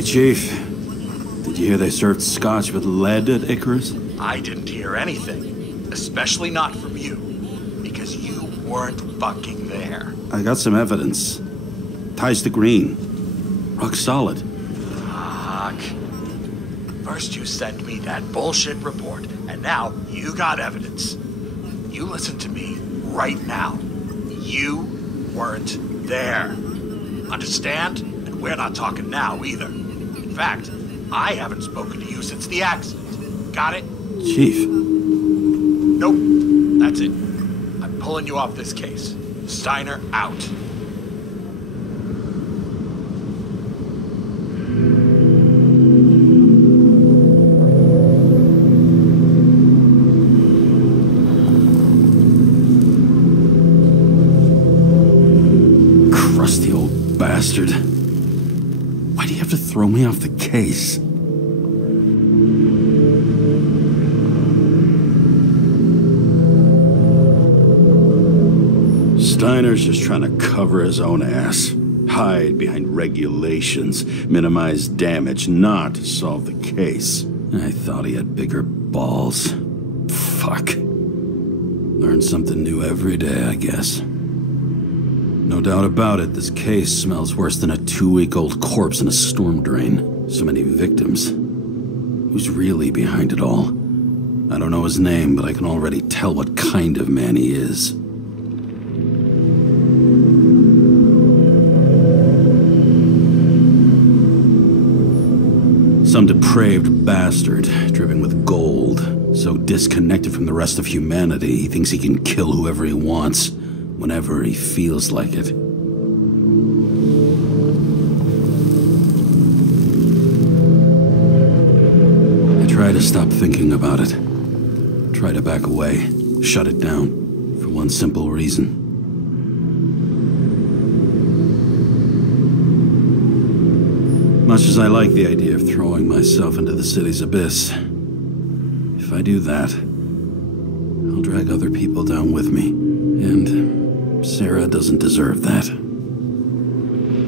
Hey, Chief. Did you hear they served scotch with lead at Icarus? I didn't hear anything. Especially not from you. Because you weren't fucking there. I got some evidence. Ties to Green. Rock solid. Fuck. First you sent me that bullshit report, and now you got evidence. You listen to me right now. You weren't there. Understand? And we're not talking now either. In fact, I haven't spoken to you since the accident. Got it? Chief. Nope. That's it. I'm pulling you off this case. Steiner out. Crusty old bastard. Why do you have to throw me off the case? Steiner's just trying to cover his own ass. Hide behind regulations, minimize damage, not solve the case. I thought he had bigger balls. Fuck. Learn something new every day, I guess. No doubt about it, this case smells worse than a 2-week-old corpse in a storm drain. So many victims. Who's really behind it all? I don't know his name, but I can already tell what kind of man he is. Some depraved bastard, driven with gold, so disconnected from the rest of humanity, he thinks he can kill whoever he wants, whenever he feels like it. I try to stop thinking about it. Try to back away, shut it down, for one simple reason. Much as I like the idea of throwing myself into the city's abyss, if I do that, I'll drag other people down with me, and Sarah doesn't deserve that.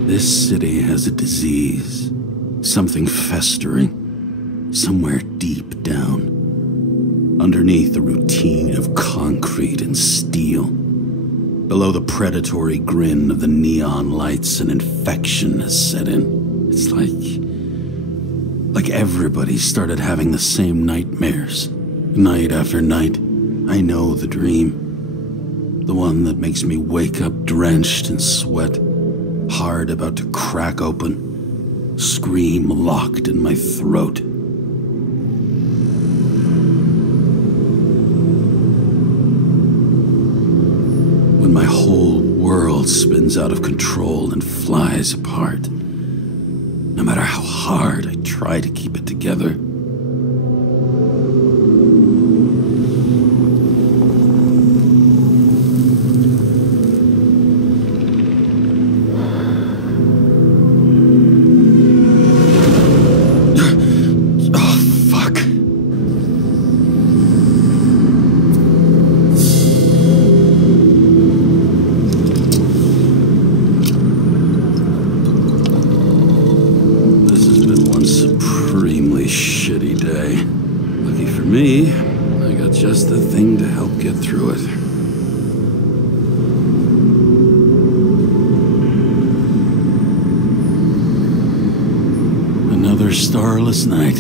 This city has a disease, something festering, somewhere deep down, underneath the routine of concrete and steel. Below the predatory grin of the neon lights, an infection has set in. It's like everybody started having the same nightmares, night after night. I know the dream. The one that makes me wake up drenched in sweat, heart about to crack open, scream locked in my throat. When my whole world spins out of control and flies apart. No matter how hard I try to keep it together. Me, I got just the thing to help get through it. Another starless night.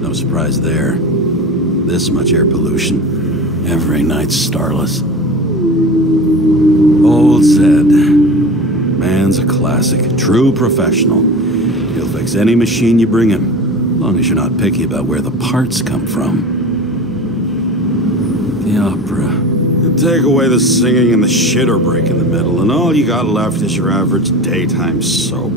No surprise there. This much air pollution. Every night's starless. Old Zed. Man's a classic. True professional. He'll fix any machine you bring him. As long as you're not picky about where the parts come from. The opera. Take away the singing and the shitter break in the middle, and all you got left is your average daytime soap.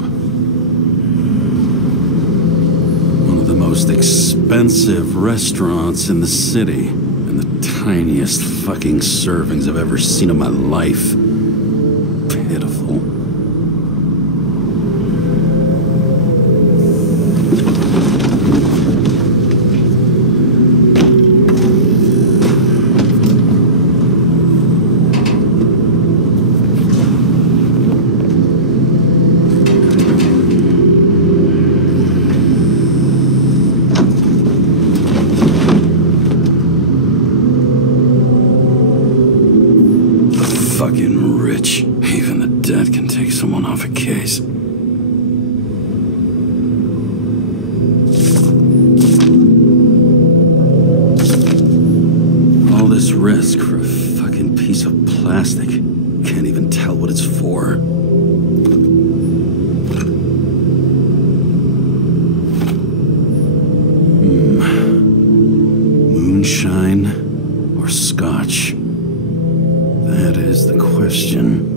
One of the most expensive restaurants in the city, and the tiniest fucking servings I've ever seen in my life. Pitiful. bullshit can take someone off a case. All this risk for a fucking piece of plastic. Can't even tell what it's for. Moonshine or scotch? That is the question.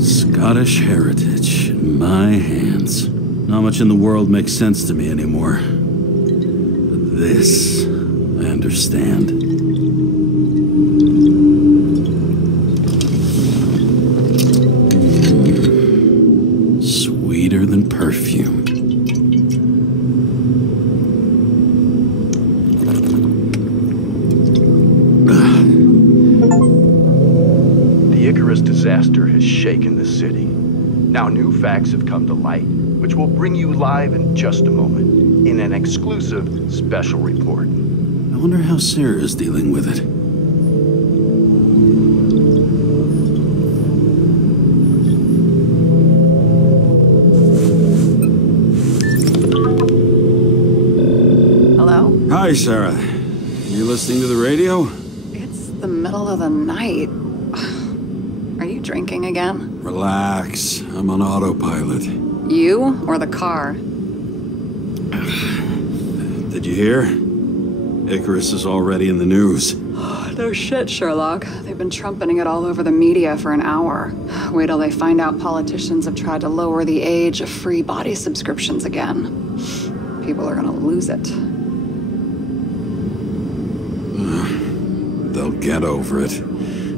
Scottish heritage in my hands. Not much in the world makes sense to me anymore. But this, I understand. Sweeter than perfume. The Icarus disaster has shaken the city. Now new facts have come to light, which we'll bring you live in just a moment, in an exclusive special report. I wonder how Sarah is dealing with it. Hello? Hi, Sarah. You listening to the radio? It's the middle of the night. Are you drinking again? Relax. I'm on autopilot. You or the car? Did you hear? Icarus is already in the news. No shit, Sherlock. They've been trumpeting it all over the media for an hour. Wait till they find out politicians have tried to lower the age of free body subscriptions again. People are gonna lose it. They'll get over it.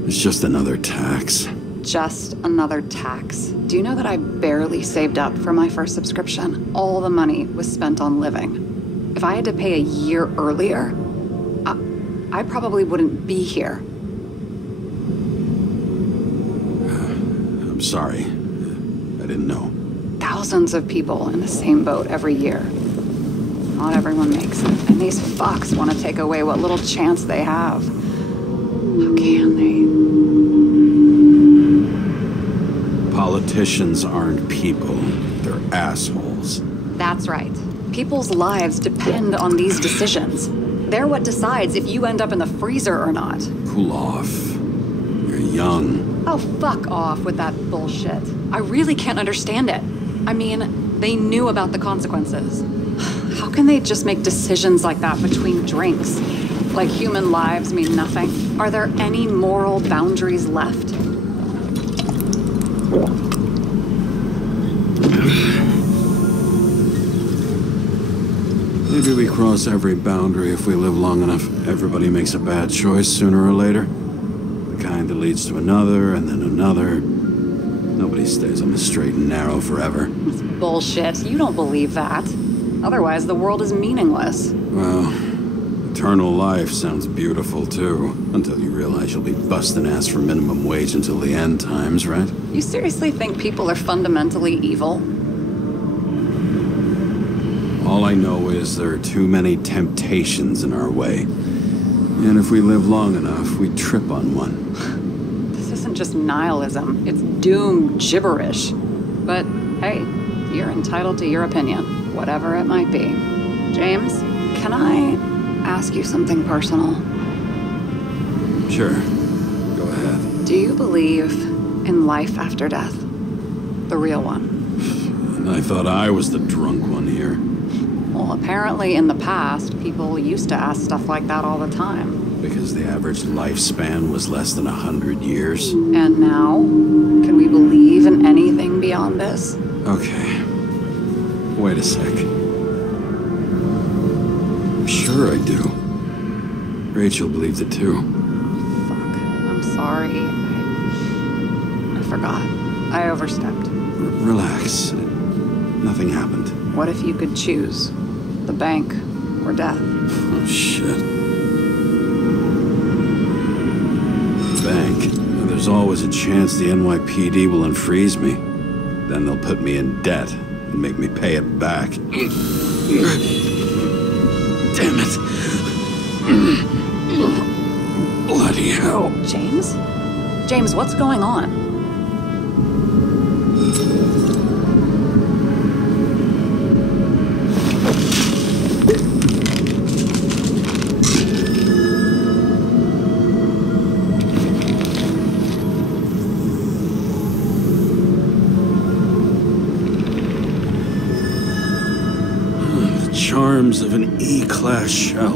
It's just another tax. Just another tax. Do you know that I barely saved up for my first subscription? All the money was spent on living. If I had to pay a year earlier, I probably wouldn't be here. I'm sorry. I didn't know. Thousands of people in the same boat every year. Not everyone makes it, and these fucks want to take away what little chance they have. How can they? Politicians aren't people. They're assholes. That's right. People's lives depend on these decisions. They're what decides if you end up in the freezer or not. Cool off. You're young. Oh, fuck off with that bullshit. I really can't understand it. I mean, they knew about the consequences. How can they just make decisions like that between drinks? Like human lives mean nothing? Are there any moral boundaries left? Maybe we cross every boundary if we live long enough. Everybody makes a bad choice sooner or later. The kind that leads to another and then another. Nobody stays on the straight and narrow forever. That's bullshit. You don't believe that. Otherwise, the world is meaningless. Well, eternal life sounds beautiful too. Until you realize you'll be busting ass for minimum wage until the end times, right? You seriously think people are fundamentally evil? All I know is there are too many temptations in our way. And if we live long enough, we trip on one. This isn't just nihilism. It's doom gibberish. But hey, you're entitled to your opinion, whatever it might be. James, can I ask you something personal? Sure. Go ahead. Do you believe in life after death? The real one? And I thought I was the drunk one here. Well, apparently in the past, people used to ask stuff like that all the time. Because the average lifespan was less than 100 years. And now? Can we believe in anything beyond this? Okay. Wait a sec. Sure I do. Rachel believes it too. Fuck. I'm sorry. I forgot. I overstepped. Relax. Nothing happened. What if you could choose? The bank or death? Oh, shit. Bank. There's always a chance the NYPD will unfreeze me. Then they'll put me in debt and make me pay it back. Damn it. Bloody hell. James? James, what's going on? Charms of an E-class shell.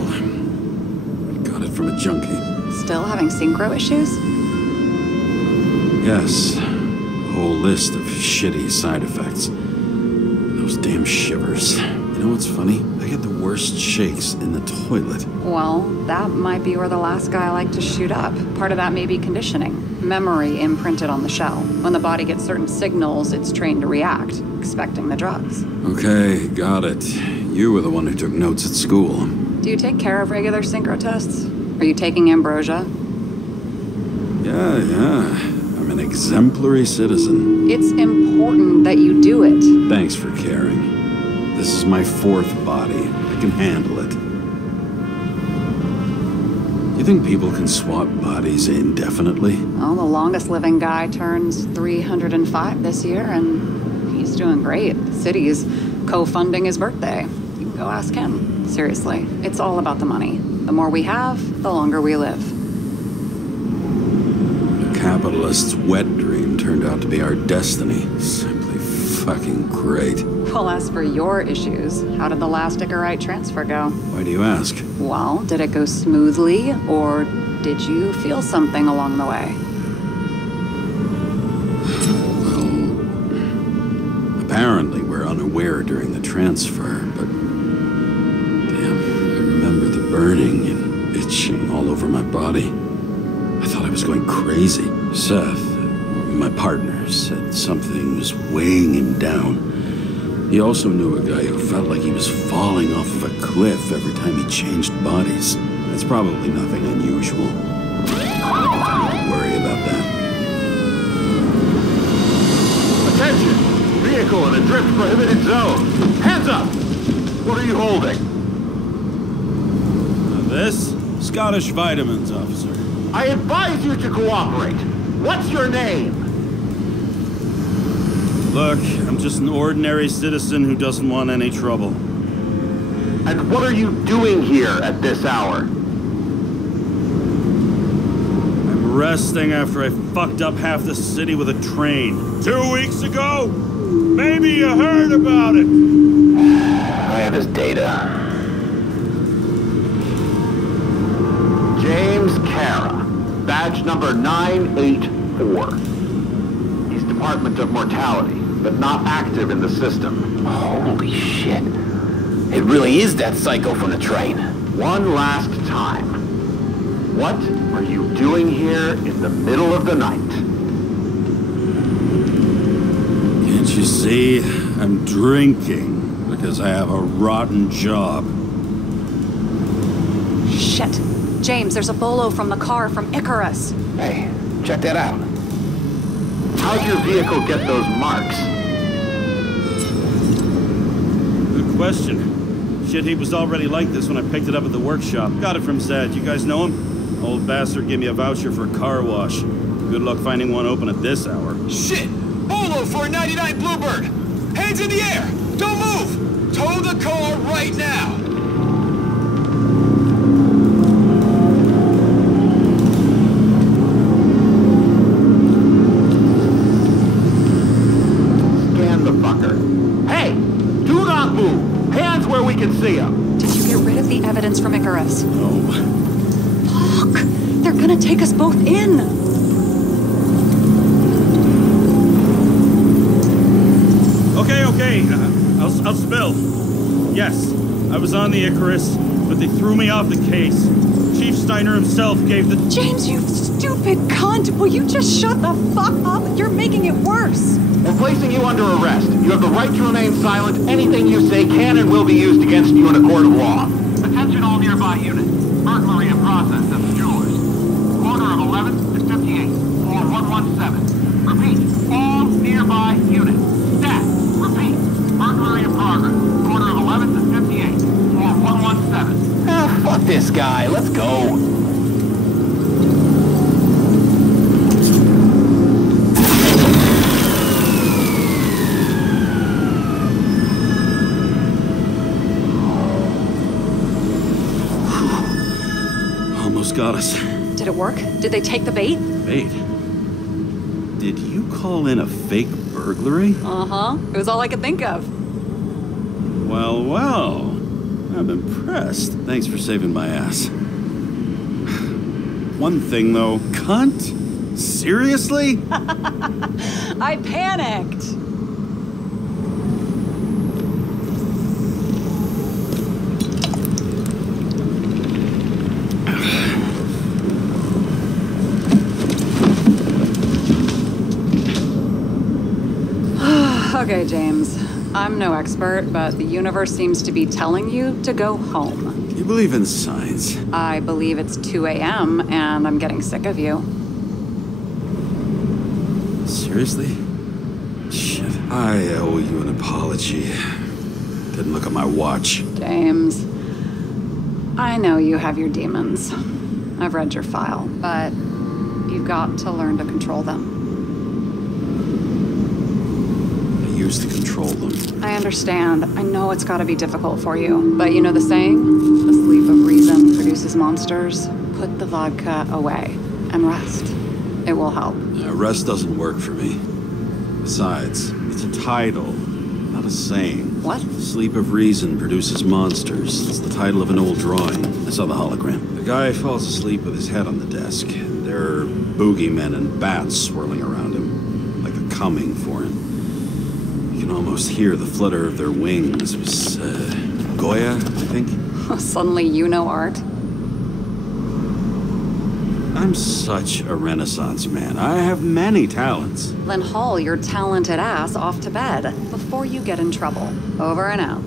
Got it from a junkie. Still having synchro issues? Yes. A whole list of shitty side effects. Those damn shivers. You know what's funny? I get the worst shakes in the toilet. Well, that might be where the last guy liked to shoot up. Part of that may be conditioning. Memory imprinted on the shell. When the body gets certain signals, it's trained to react, expecting the drugs. Okay, got it. You were the one who took notes at school. Do you take care of regular synchro tests? Are you taking ambrosia? Yeah. I'm an exemplary citizen. It's important that you do it. Thanks for caring. This is my fourth body. I can handle it. You think people can swap bodies indefinitely? Well, the longest living guy turns 305 this year, and he's doing great. The city's co-funding his birthday. You can go ask him. Seriously, it's all about the money. The more we have, the longer we live. The capitalist's wet dream turned out to be our destiny. Simply fucking great. Well, as for your issues, how did the last Icarite transfer go? Why do you ask? Well, did it go smoothly, or did you feel something along the way? Well, apparently we're unaware during the transfer, but damn, I remember the burning and itching all over my body. I thought I was going crazy. Seth, my partner, said something was weighing him down. He also knew a guy who felt like he was falling off of a cliff every time he changed bodies. That's probably nothing unusual. I don't need to worry about that. Attention! Vehicle in a drift prohibited zone. Hands up! What are you holding? This? Scottish Vitamins, officer. I advise you to cooperate. What's your name? Look, I'm just an ordinary citizen who doesn't want any trouble. And what are you doing here at this hour? I'm resting after I fucked up half the city with a train. 2 weeks ago? Maybe you heard about it. I have his data. James Kara, badge number 984. He's Department of Mortality, but not active in the system. Holy shit. It really is that psycho from the train. One last time. What are you doing here in the middle of the night? Can't you see? I'm drinking because I have a rotten job. Shit. James, there's a bolo from the car from Icarus. Hey, check that out. How'd your vehicle get those marks? Good question. Shit, he was already like this when I picked it up at the workshop. Got it from Zed. You guys know him? Old bastard gave me a voucher for a car wash. Good luck finding one open at this hour. Shit! Bolo for a 99 Bluebird! Hands in the air! Don't move! Tow the car right now! Scan the fucker. Hey! Do not move! Hands where we can see them! Did you get rid of the evidence from Icarus? No. Fuck! They're gonna take us both in! Okay. I'll spill. Yes, I was on the Icarus, but they threw me off the case. Chief Steiner himself gave the... James, you stupid cunt! Will you just shut the fuck up? You're making it worse! We're placing you under arrest. You have the right to remain silent. Anything you say can and will be used against you in a court of law. Attention all nearby units. Burglary in process at the jewelers. Corner of 11th and 58. Floor 117. Repeat. All nearby units. Staff. Repeat. Burglary in progress. Corner of 11th and 58. Floor 117. Ah, fuck this guy. Let's go. got us. Did it work? Did they take the bait? Bait? Did you call in a fake burglary? Uh-huh. It was all I could think of. Well, well. I'm impressed. Thanks for saving my ass. One thing, though. Cunt? Seriously? I panicked. Okay, James. I'm no expert, but the universe seems to be telling you to go home. You believe in science? I believe it's 2 a.m. and I'm getting sick of you. Seriously? Shit. I owe you an apology. Didn't look at my watch. James, I know you have your demons. I've read your file, but you've got to learn to control them. I used to control them. I understand. I know it's got to be difficult for you. But you know the saying? The sleep of reason produces monsters. Put the vodka away and rest. It will help. Rest doesn't work for me. Besides, it's a title, not a saying. What? Sleep of reason produces monsters. It's the title of an old drawing. I saw the hologram. The guy falls asleep with his head on the desk. There are boogeymen and bats swirling around him, like they're coming for him. You can almost hear the flutter of their wings. It was, Goya, I think? Suddenly you know art. I'm such a Renaissance man. I have many talents. Then haul your talented ass off to bed before you get in trouble. Over and out.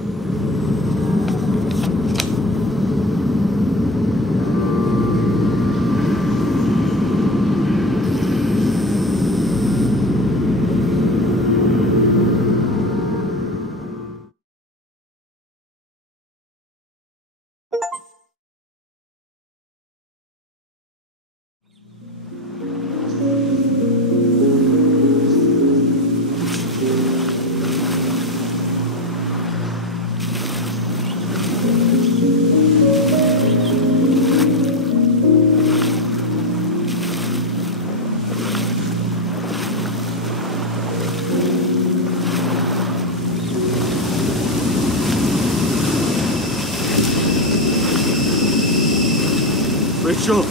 Rachel!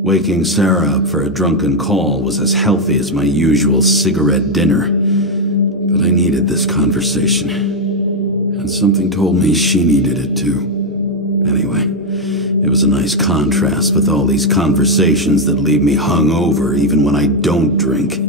Waking Sarah up for a drunken call was as healthy as my usual cigarette dinner. But I needed this conversation. And something told me she needed it too. Anyway, it was a nice contrast with all these conversations that leave me hungover even when I don't drink.